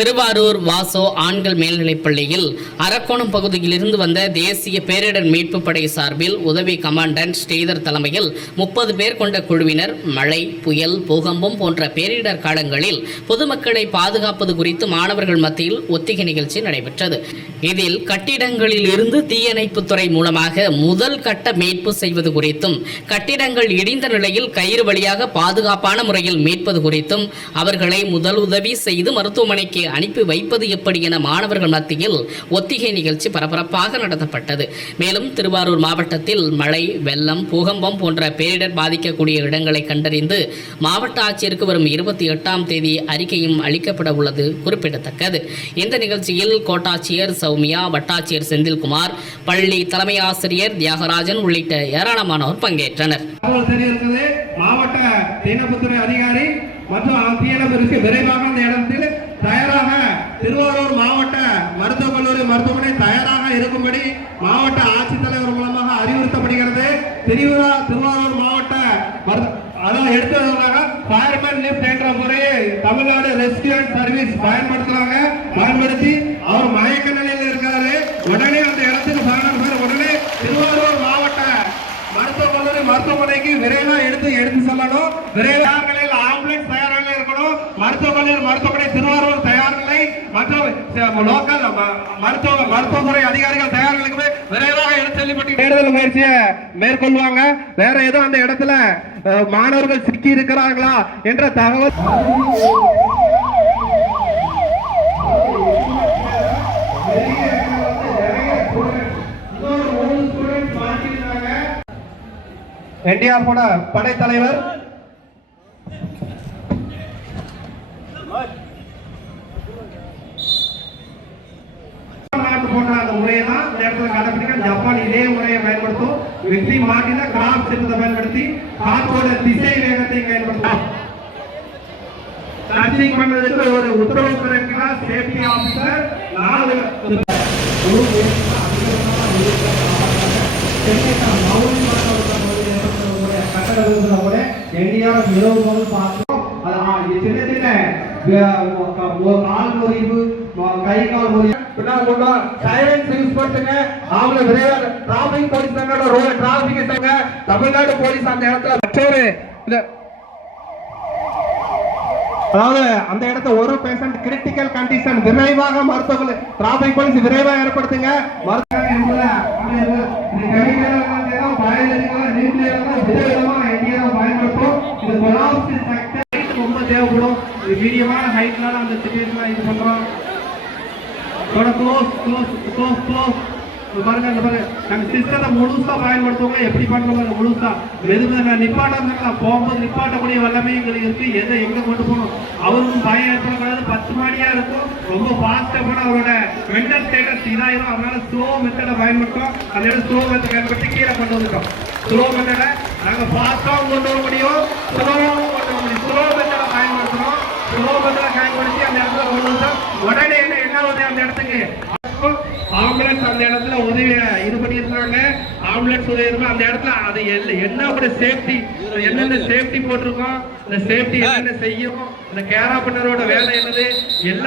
திருவாரூர் வாசோ ஆண்கள் மேல்நிலைப்பள்ளியில் அரக்கோணம் பகுதியிலிருந்து வந்த தேசிய பேரிடர் மீட்பு படை சார்பில் உதவி கமாண்டன்ட் ஸ்ரீதர் தலைமையில் முப்பது பேர் கொண்ட குழுவினர் மழை புயல் பூகம்பம் போன்ற பேரிடர் காலங்களில் பொதுமக்களை பாதுகாப்பது குறித்து மாணவர்கள் மத்தியில் ஒத்திகை நிகழ்ச்சி நடைபெற்றது. இதில் கட்டிடங்களில் இருந்து தீயணைப்புத்துறை மூலமாக முதல் கட்ட மீட்பு செய்வது குறித்தும் கட்டிடங்கள் இடிந்த நிலையில் கயிறு வழியாக பாதுகாப்பான முறையில் மீட்பது குறித்தும் அவர்களை முதல் உதவி செய்து மருத்துவமனைக்கு அனுப்பி வைப்பது எப்படி என மாணவர்கள் மத்தியில் ஒத்திகை நிகழ்ச்சி பரபரப்பாக நடத்தப்பட்டது. மேலும் திருவாரூர் மாவட்டத்தில் மழை வெள்ளம் பூகம்பம் போன்ற பேரிடர் பாதிக்கக்கூடிய இடங்களை கண்டறிந்து மாவட்ட ஆட்சியருக்கு வரும் இருபத்தி எட்டாம் தேதி அறிக்கையும் அளிக்கப்பட உள்ளது குறிப்பிடத்தக்கது. இந்த நிகழ்ச்சியில் கோட்டாட்சியர் சௌமியா வட்டாட்சியர் செந்தில்குமார் பள்ளி தலைமை ஆசிரியர் தியாகராஜன் உள்ளிட்ட ஏராளமானோர் பங்கேற்றனர். மாவட்ட அதிகாரி மற்றும் விரைவாக அந்த இடத்தில் தயாராக திருவாரூர் மாவட்ட மருத்துவக் கல்லூரி மருத்துவமனை தயாராக இருக்கும்படி மாவட்ட ஆட்சித்தலைவர் மூலமாக அறிவுறுத்தப்படுகிறது. திருவிழா திருவாரூர் மாவட்ட மருத்து- அதான் எடுத்ததாக ஃபயர்மேன் லிப்ட் என்ற முறையை தமிழ்நாடு ரெஸ்கியூ அண்ட் சர்வீஸ் பயன்படுத்துறாங்க. பயன்படுத்தி அவர் மயக்க நிலையில் இருக்காரு உடனே அந்த இடத்துக்கு பயணம் உடனே திருவாரூர் மாவட்ட மருத்துவக் கல்லூரி மருத்துவமனைக்கு விரைவாக எடுத்து எடுத்து செல்லணும். விரைவாக ஆம்புலன்ஸ் தயாராக இருக்கணும். மருத்துவக் கல்லூரி மருத்துவமனை திரு நிலை லோக்கல் மருத்துவ மருத்துவத்துறை அதிகாரிகள் தயார் விரைவாக எடுத்து தேடுதல் முயற்சியை மேற்கொள்வாங்க. வேற ஏதோ அந்த இடத்துல மாணவர்கள் சிக்கி இருக்கிறார்களா என்ற தகவல் என்டிஆர் படைத்தலைவர் நாட்டு போன்ற அந்த முறையை தான் இந்த இடத்துல கடைபிடிக்க ஜப்பான் இதே முறையை பயன்படுத்தும். வெற்றி மாட்டின கிராப் சின்னத்தை பயன்படுத்தி காற்றோட திசை வேகத்தை பயன்படுத்தும். டச்சிங் பண்றதுக்கு ஒரு உத்தரவு பிறக்கிறார் சேஃப்டி ஆஃபீஸர் நாலு என்டிஆர் இரவு முதல் பார்த்தோம் அது ஆ, இது சின்ன சின்ன கால் முறிவு ம- கை கால் முறிவு. பின்னால் கொண்டு சைலன்ஸ் யூஸ் பண்ணுங்க அவங்கள விரைவாக டிராபிக் போலீஸ் தங்களோட ரோடு டிராபிக் சங்க தமிழ்நாடு போலீஸ் அந்த இடத்துல மற்றொரு இந்த அதாவது அந்த இடத்துல ஒரு பேஷண்ட் கிரிட்டிக்கல் கண்டிஷன் விரைவாக மருத்துவர்கள் டிராபிக் போலீஸ் விரைவாக ஏற்படுத்துங்க. ரொம்ப தேவைப்படும். இது மீடியமான ஹைட்னால அந்த சிச்சுவேஷன்ல இது பண்றோம். க்ளோஸ் க்ளோஸ் க்ளோஸ் க்ளோஸ் பாருங்க இந்த பாருங்க. நாங்க சிஸ்டத்தை முழுசா பயன்படுத்துவோங்க எப்படி பண்றோம் முழுசாக மெதுவாக நான் நிப்பாட்ட போகும்போது நிப்பாட்டக்கூடிய வல்லமை எங்களுக்கு இருக்கு. எதை எங்க கொண்டு போகணும்? அவருக்கும் பயம் ஏற்படக்கூடாது. பத்து மாடியாக இருக்கும். ரொம்ப ஃபாஸ்டா போனால் அவரோட மென்டல் ஸ்டேட்டஸ் இதாயிரும். அதனால ஸ்லோ மெத்தடை பயன்படுத்தும் அந்த இடம் ஸ்லோ மெத்தட் பயன்படுத்தி கீழே கொண்டு வந்துட்டோம். ஸ்லோ மெத்தடை நாங்க ஃபாஸ்டாகவும் கொண்டு வர முடியும். ஸ்லோவாகவும் கொண்டு வர முடியும் ஸ்லோ மெத்தடை பயன்படுத்துறோம் ஸ்லோ அந்த இடத்துல கொண்டு உடனே என்ன என்ன வருது அந்த இடத்துக்கு ஆம்புலன்ஸ் அந்த இடத்துல உதவி இது பண்ணியிருக்காங்க ஆம்புலன்ஸ் உதவி இருக்கு. அந்த இடத்துல அது எல்ல- என்ன ஒரு சேஃப்டி என்னென்ன சேஃப்டி போட்டிருக்கோம் இந்த சேஃப்டி என்னென்ன செய்யும் இந்த கேரா பண்ணரோட வேலை என்னது எல்லா